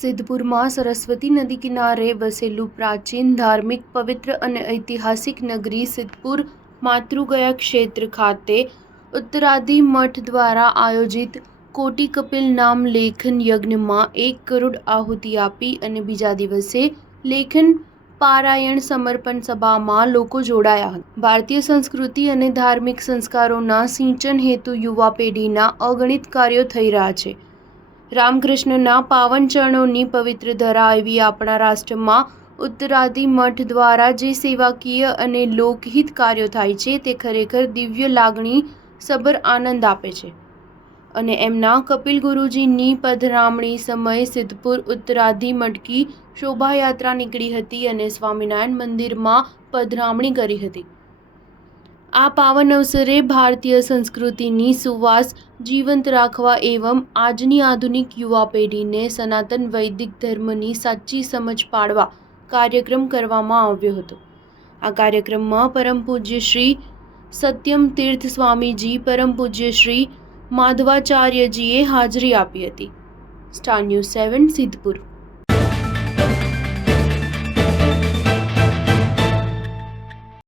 સિદ્ધપુરમાં સરસ્વતી નદી કિનારે વસેલું પ્રાચીન ધાર્મિક પવિત્ર અને ઐતિહાસિક નગરી સિદ્ધપુર માતૃગયા ક્ષેત્ર ખાતે ઉત્તરાધિ મઠ દ્વારા આયોજિત કોટી કપિલ નામ લેખન યજ્ઞમાં 1 કરોડ આહુતિ આપી અને બીજા દિવસે લેખન પારાયણ સમર્પણ સભામાં લોકો જોડાયા હતા। ભારતીય સંસ્કૃતિ અને ધાર્મિક સંસ્કારોના સિંચન હેતુ યુવા પેઢીના અગણિત કાર્યો થઈ રહ્યા છે। રામકૃષ્ણના પાવન ચરણોની પવિત્ર ધરા એવી આપણા રાષ્ટ્રમાં ઉત્તરાધિ મઠ દ્વારા જે સેવાકીય અને લોકહિત કાર્યો થાય છે તે ખરેખર દિવ્ય લાગણી સભર આનંદ આપે છે અને એમના કપિલ ગુરુજીની પધરામણી સમયે સિદ્ધપુર ઉત્તરાધિ મઠકી શોભાયાત્રા નીકળી હતી અને સ્વામિનારાયણ મંદિરમાં પધરામણી કરી હતી। આ પાવન અવસરે ભારતીય સંસ્કૃતિની સુવાસ જીવંત રાખવા એવં આજની આધુનિક યુવા પેઢીને સનાતન વૈદિક ધર્મની સાચી સમજ પાડવા કાર્યક્રમ કરવામાં આવ્યો હતો। આ કાર્યક્રમમાં પરમ પૂજ્ય શ્રી સત્યમ તીર્થ સ્વામીજી, પરમ પૂજ્ય શ્રી માધવાચાર્યજીએ હાજરી આપી હતી। Star news 7 Siddhpur.